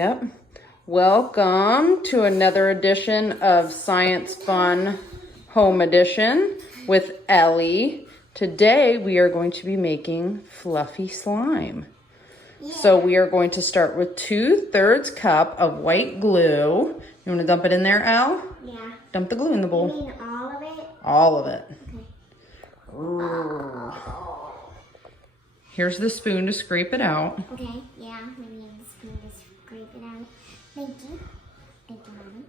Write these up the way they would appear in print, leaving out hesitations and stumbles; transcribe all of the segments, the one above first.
Yep. Welcome to another edition of Science Fun Home Edition with Ellie. Today we are going to be making fluffy slime. Yeah. So we are going to start with 2/3 cup of white glue. You want to dump it in there, Elle? Yeah. Dump the glue in the bowl. You mean all of it? All of it. Okay. Oh. Here's the spoon to scrape it out. Okay, yeah, maybe use the spoon to scrape it out. Thank you. Thank you, Mommy.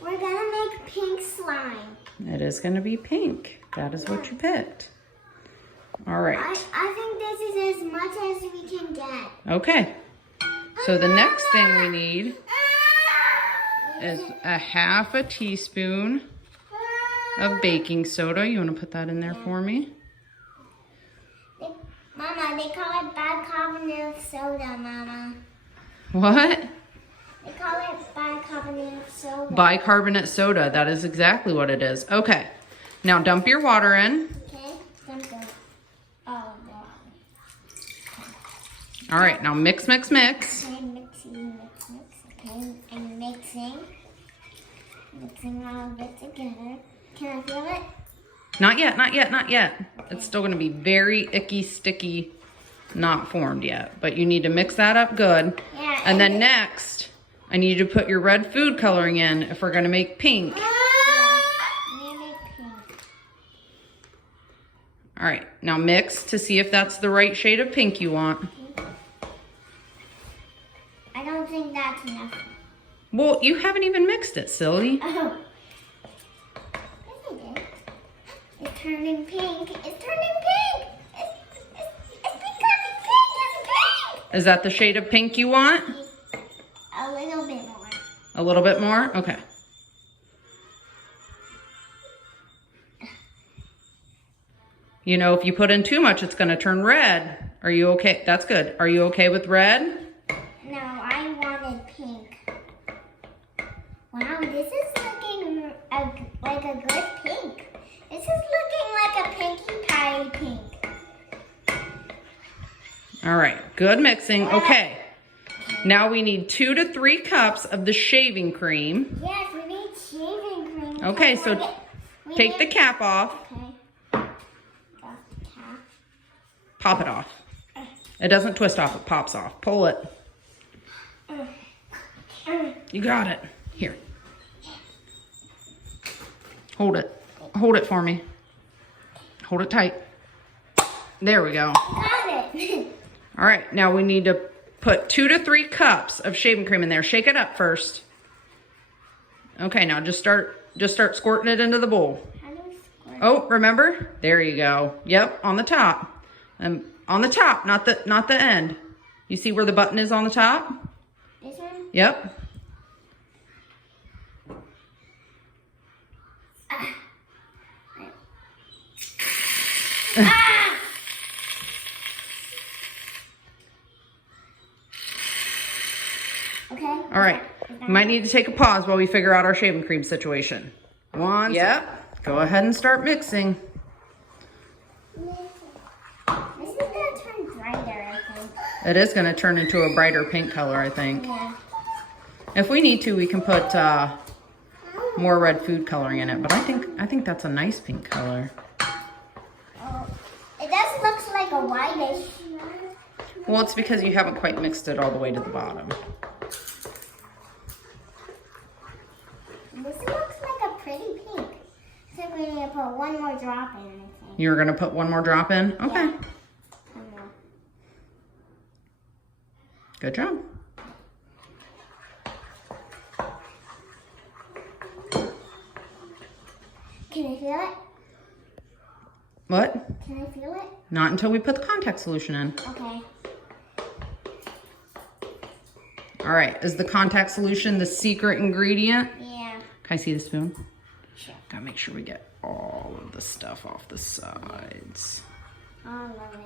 We're gonna make pink slime. It is gonna be pink. That is what you picked. All right. I think this is as much as we can get. Okay. So the next thing we need is a 1/2 teaspoon of baking soda. You want to put that in there for me? Mama, they call it bicarbonate of soda, Mama. What? They call it bicarbonate of soda. Bicarbonate soda. That is exactly what it is. Okay. Now dump your water in. Okay. Dump it. Oh, no. All right. Now mix, mix, mix. Okay, mixing. Okay, I'm mixing. Mixing all of it together. Can I feel it? Not yet, not yet, not yet. Okay. It's still going to be very icky, sticky, not formed yet. But you need to mix that up good. Yeah. And then next, I need you to put your red food coloring in if we're going to make pink. Yeah, I'm gonna make pink. All right, now mix to see if that's the right shade of pink you want. I don't think that's enough. Well, you haven't even mixed it, silly. Oh. It's turning pink. It's turning pink. It's becoming pink. It's pink. Is that the shade of pink you want? A little bit more. A little bit more? Okay. You know, if you put in too much, it's going to turn red. Are you okay? That's good. Are you okay with red? No, I wanted pink. Wow, this is looking like a good pink. This is looking like a pinky pie pink. All right, good mixing. Okay, now we need 2 to 3 cups of the shaving cream. Yes, we need shaving cream. Okay, so take the cap off. Okay. Off the cap. Pop it off. It doesn't twist off, it pops off. Pull it. You got it. Here. Hold it. Hold it for me. Hold it tight. There we go. Got it. All right, now we need to put 2 to 3 cups of shaving cream in there. Shake it up first. Okay, now just start squirting it into the bowl. How do we squirt? Oh, remember? There you go. Yep, on the top. On the top, not the end. You see where the button is on the top? This one? Yep. Okay. All right. You might need to take a pause while we figure out our shaving cream situation. Yep. Go ahead and start mixing. This is gonna turn brighter, I think. It is going to turn into a brighter pink color, I think. Yeah. If we need to, we can put more red food coloring in it. But I think that's a nice pink color. Oh, it does look like a whitish. Well, it's because you haven't quite mixed it all the way to the bottom. This looks like a pretty pink. So we're going to put one more drop in, I think. You're going to put one more drop in? Okay. Yeah. One more. Good job. Can I feel it? What? Can I feel it? Not until we put the contact solution in. Okay. All right. Is the contact solution the secret ingredient? Yeah. Can I see the spoon? Sure. Gotta make sure we get all of the stuff off the sides. All of it.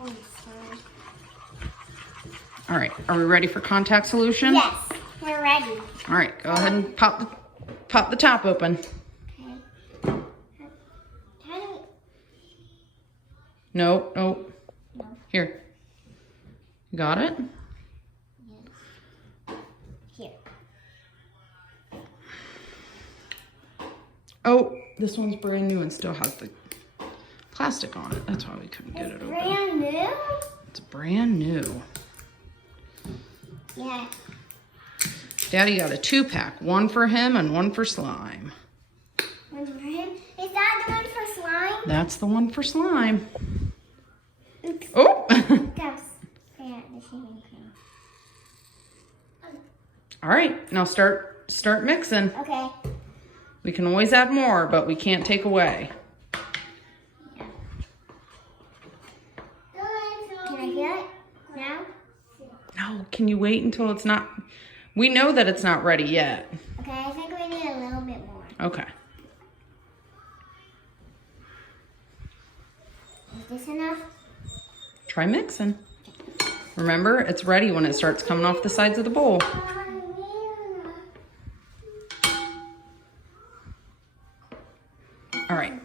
Oh, sorry. All right, are we ready for contact solution? Yes, we're ready. All right, go ahead and pop pop the top open. Okay. How do Nope, nope. No. Here. You got it? Yes. Here. Oh, this one's brand new and still has the plastic on it. That's why we couldn't get it open. Brand new? It's brand new. Yeah. Daddy got a 2-pack. One for him and one for slime. One for him. Is that the one for slime? That's the one for slime. Oops. Oh! Gross. Yeah, the shaving cream. All right, now start mixing. Okay. We can always add more, but we can't take away. Yeah. Can I feel it now? No, can you wait until it's not... We know that it's not ready yet. Okay, I think we need a little bit more. Okay. Is this enough? Try mixing. Remember, it's ready when it starts coming off the sides of the bowl. All right.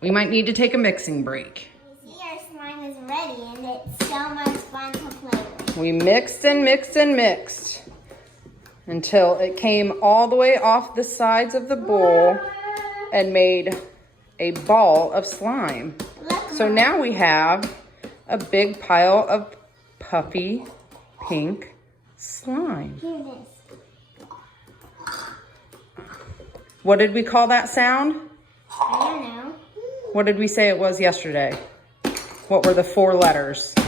We might need to take a mixing break. See, our slime is ready and it's so much fun to play with. We mixed and mixed and mixed until it came all the way off the sides of the bowl and made a ball of slime. Look, So now we have a big pile of puffy pink slime. here it is. What did we call that sound? I don't know. What did we say it was yesterday? What were the 4 letters? I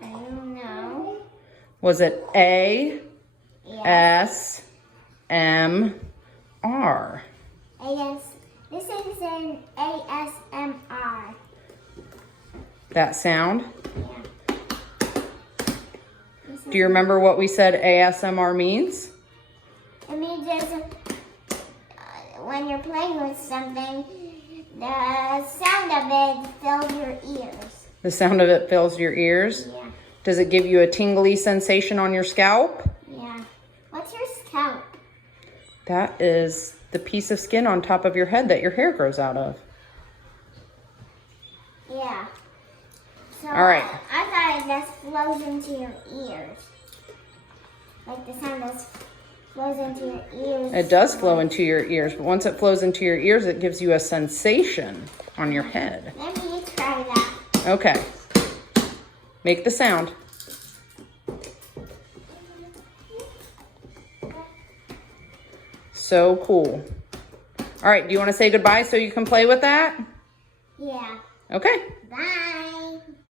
don't know. Was it A, Yeah. S, M, R? This is an ASMR. That sound? Yeah. Do you remember what we said ASMR means? It means when you're playing with something, the sound of it fills your ears. The sound of it fills your ears? Yeah. Does it give you a tingly sensation on your scalp? Yeah. What's your scalp? That is the piece of skin on top of your head that your hair grows out of. Yeah. So All right. I thought it just flows into your ears. Like the sound just flows into your ears. It does flow into your ears, but once it flows into your ears, it gives you a sensation on your head. Let me try that. Okay. Make the sound. So cool. All right, do you want to say goodbye so you can play with that? Yeah. Okay. Bye.